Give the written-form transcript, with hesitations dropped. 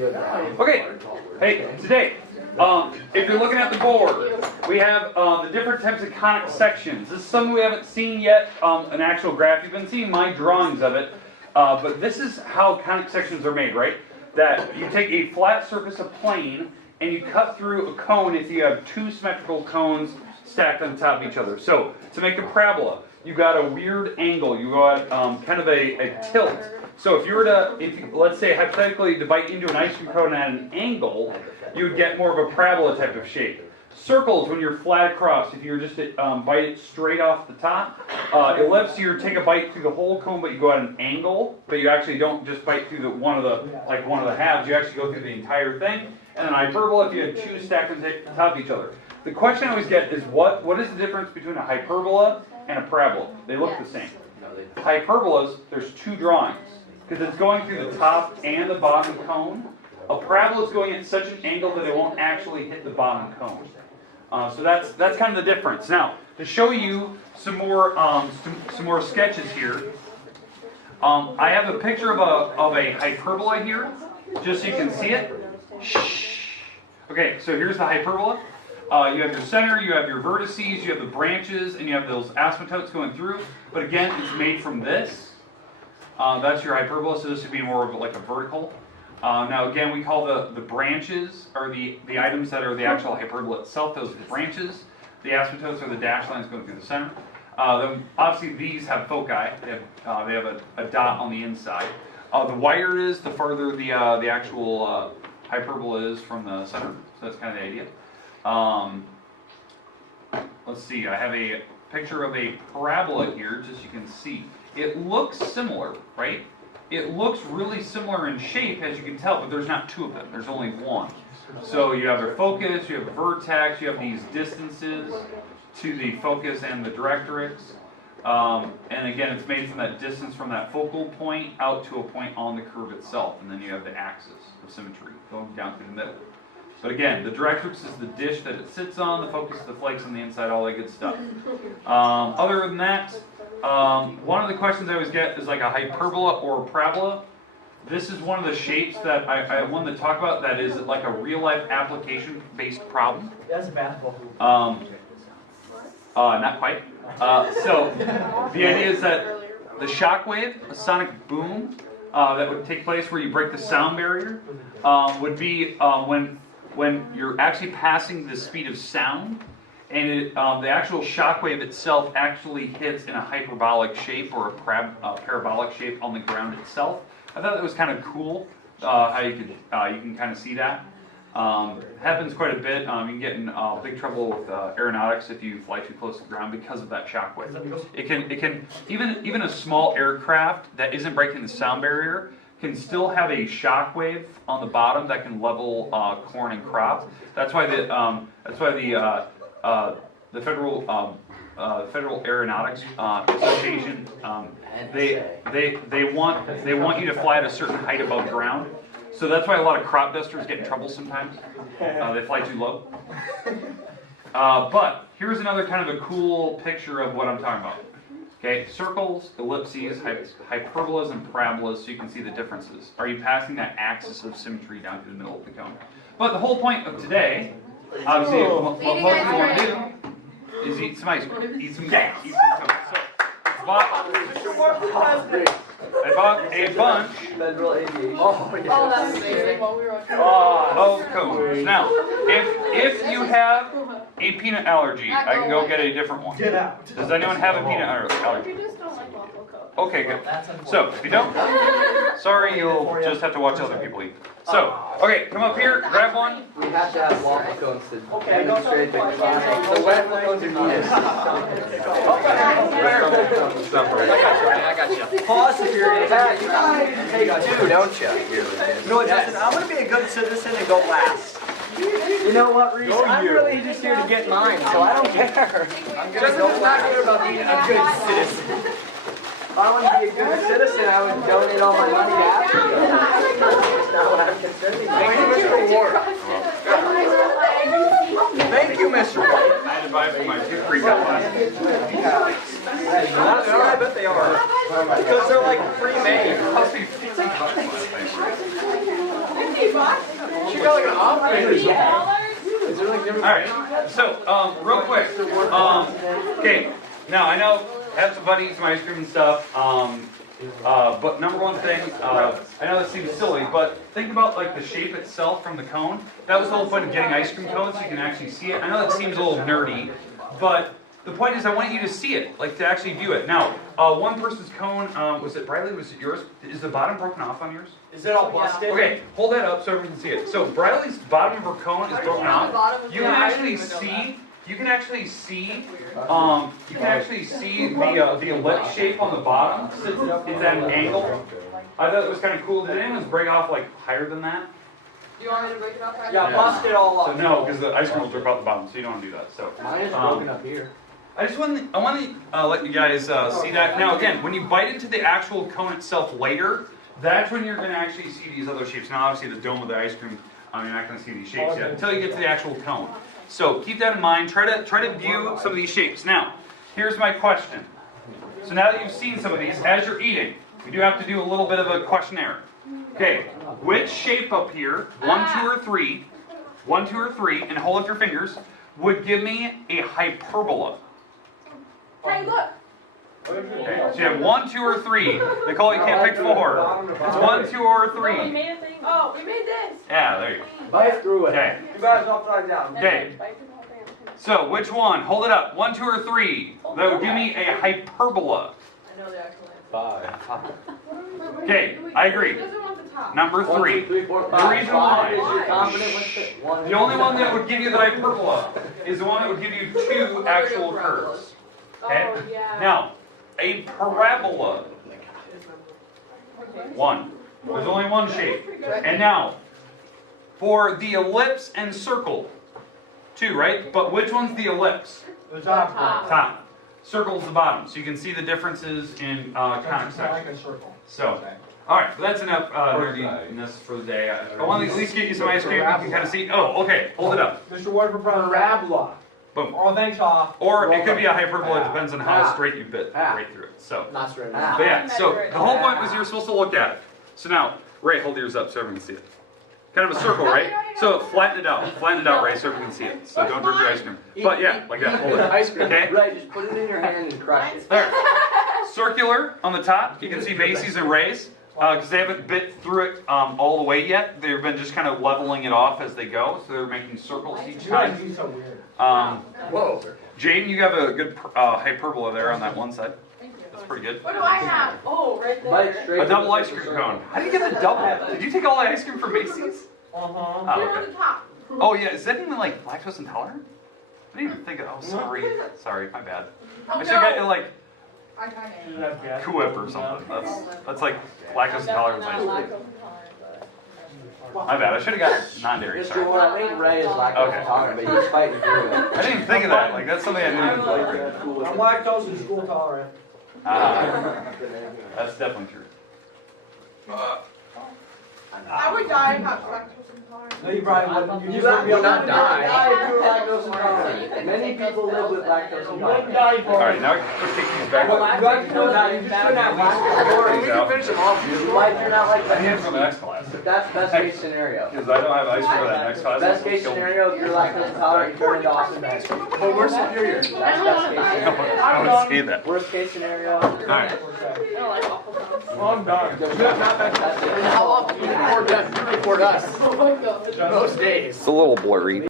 Okay, hey, today, if you're looking at the board, we have the different types of conic sections. This is something we haven't seen yet, an actual graph. You've been seeing my drawings of it, but this is how conic sections are made, right? That you take a flat surface of plane and you cut through a cone if you have two symmetrical cones stacked on top of each other. So, to make a parabola, you got a weird angle, you got kind of a tilt. So if you were to, let's say hypothetically, to bite into an ice cream cone at an angle, you would get more of a parabola type of shape. Circles, when you're flat across, if you were just to bite it straight off the top. Ellipse, you take a bite through the whole cone, but you go at an angle, but you actually don't just bite through one of the halves. You actually go through the entire thing. And an hyperbola, if you had two stacked on top of each other. The question I always get is what is the difference between a hyperbola and a parabola? They look the same. Hyperbolas, there's two drawings, because it's going through the top and the bottom cone. A parabola is going at such an angle that it won't actually hit the bottom cone. So that's kind of the difference. Now, to show you some more sketches here, I have a picture of a hyperbola here, just so you can see it. Okay, so here's the hyperbola. You have your center, you have your vertices, you have the branches, and you have those asymptotes going through. But again, it's made from this. That's your hyperbola, so this would be more of like a vertical. Now again, we call the branches, or the items that are the actual hyperbola itself, those are the branches. The asymptotes are the dashed lines going through the center. Then obviously these have foci. They have a dot on the inside. The wider it is, the farther the actual hyperbola is from the center. So that's kind of the idea. Let's see, I have a picture of a parabola here, just so you can see. It looks similar, right? It looks really similar in shape, as you can tell, but there's not two of them. There's only one. So you have a focus, you have a vertex, you have these distances to the focus and the directrix. And again, it's made from that distance from that focal point out to a point on the curve itself. And then you have the axis of symmetry going down through the middle. But again, the directrix is the dish that it sits on, the focus is the flakes on the inside, all that good stuff. Other than that, one of the questions I always get is like a hyperbola or a parabola. This is one of the shapes that I wanted to talk about that is like a real-life application-based problem. That's a basketball hoop. Not quite. So the idea is that the shock wave, a sonic boom, that would take place where you break the sound barrier, would be when you're actually passing the speed of sound, and the actual shock wave itself actually hits in a hyperbolic shape or a parabolic shape on the ground itself. I thought that was kind of cool how you can kind of see that. Happens quite a bit. You can get in big trouble with aeronautics if you fly too close to the ground because of that shock wave. It can even a small aircraft that isn't breaking the sound barrier can still have a shock wave on the bottom that can level corn and crop. That's why the Federal Aeronautics Association they want you to fly at a certain height above ground. So that's why a lot of crop dusters get in trouble sometimes. They fly too low. But here's another kind of a cool picture of what I'm talking about. Okay, circles, ellipses, hyperbolas, and parabolas, so you can see the differences. Are you passing that axis of symmetry down through the middle of the cone? But the whole point of today, obviously, what most people want to do is eat some ice cream, eat some cake, eat some toast. So, I bought a bunch that's amazing. of cones. Now, if you have a peanut allergy, I can go get a different one. Get out. Does anyone have a peanut allergy? You just don't like waffle coke. Okay, good. So, if you don't, sorry, you'll just have to watch other people eat. So, okay, come up here, grab one. We have to have waffle cones to demonstrate the waffle cones are needed. I got you. Pause if you're in Yeah, you take two, don't you? You know what, Justin? I'm going to be a good citizen and go last. You know what, Reese? I'm really just here to get mine, so I don't care. I'm going to go last. Not about being a good citizen. If I wanted to be a good citizen, I would donate all my money to Africa. That's not what I'm considering. Thank you, Mr. Ward. Thank you, Mr. Ward. I had to buy for my two PreCalculus. Honestly, I bet they are. Because they're like pre-made. Cost me $50 last night. She got like an operator. Alright, so, real quick, okay, now I know I have some buddies, some ice cream and stuff, but number one thing, I know this seems silly, but think about like the shape itself from the cone. That was the whole point of getting ice cream cones, so you can actually see it. I know that seems a little nerdy, but the point is I want you to see it, like to actually view it. Now, one person's cone, was it Briley, was it yours? Is the bottom broken off on yours? Is it all busted? Okay, hold that up so everyone can see it. So Briley's bottom of her cone is broken off. You can actually see. You can actually see the ellipse shape on the bottom. It's at an angle. I thought it was kind of cool. Did anyone break off like higher than that? Do you want me to break it up? Yeah, bust it all So up. no, because the ice cream will drip out the bottom, so you don't want to do that. So Mine is broken up here. I want to let you guys see that. Now again, when you bite into the actual cone itself later, that's when you're going to actually see these other shapes. Now obviously the dome of the ice cream, you're not going to see these shapes yet until you get to the actual cone. So keep that in mind. Try to view some of these shapes. Now, here's my question. So now that you've seen some of these, as you're eating, we do have to do a little bit of a questionnaire. Okay, which shape up here, 1, 2, or 3, 1, 2, or 3, and hold up your fingers, would give me a hyperbola? Hey, look. Okay, so you have 1, 2, or 3. Nicole, you can't pick 4. It's 1, 2, or 3. We made a thing. Oh, we made this. Yeah, there you go. Bite through it. Okay. You guys upside down. Okay. So, which one? Hold it up. 1, 2, or 3. That would give me a hyperbola. I know the actual answer. 5. Okay, I agree. Who doesn't want the top? Number 3. 1, 2, 3, 4, 5. The reason why. Is you're confident with it? The only one that would give you the hyperbola is the one that would give you 2 actual curves. Okay? Oh, yeah. Now, a parabola. 1. There's only one shape. And now, for the ellipse and circle, 2, right? But which one's the ellipse? The top. Top. Circle's the bottom. So you can see the differences in conic sections. So, alright, so that's enough nerdiness for the day. I want to at least get you some ice cream. You can kind of see. Oh, okay. Hold it up. Mr. Ward for parabola. Boom. Oh, thanks, off. Or it could be a hyperbola. It depends on how straight you bit right through it. So, Not straight. but yeah. So the whole point was you're supposed to look at it. So now, Ray, hold yours up so everyone can see it. Kind of a circle, right? So flatten it out. Flatten it out, Ray, so everyone can see it. So don't drip your ice cream. But yeah, like that. Hold it. Ice cream. Okay. Right, just put it in your hand and crush it. There. Circular on the top. You can see Macy's and Ray's. Because they haven't bit through it all the way yet. They've been just kind of leveling it off as they go. So they're making circles each time. Whoa. Jaden, you have a good hyperbola there on that one side. That's pretty good. What do I have? Oh, right there. Bite straight. A double ice cream cone. How did you get the double? Did you take all the ice cream from Macy's? Uh-huh. Oh, You're on okay. the top. Oh yeah, is that even like lactose intolerant? I didn't even think of. Oh, sorry. Sorry, my bad. I should have got like I kind of. Coop or something. That's like lactose intolerant ice cream. My bad. I should have got non-dairy. Mr. Sorry. Ward, I think Ray is lactose intolerant, but he's fighting through it. I didn't even think of that. Like that's something I didn't even think of. I'm lactose and school tolerant. That's definitely true. I would die if I was lactose intolerant. No, you probably wouldn't. You You just wouldn't be will able not to die. if you were lactose intolerant. Many people live with lactose You wouldn't intolerance. die for All it. right, now I can take these back. Well, you got to know that. You just couldn't have lactose. We can finish them off. You might turn out like I need it for the that. next class. But that's best case scenario. Because I don't have ice cream for that next class. Best case scenario, if you're lactose intolerant, you turn into awesome ice cream. But we're superior. That's best case scenario. I would say that. Worst case scenario. Alright. I don't like waffle cones. Well, I'm done. That's it. How often do you record us? Oh my god. Most days. It's a little blurry.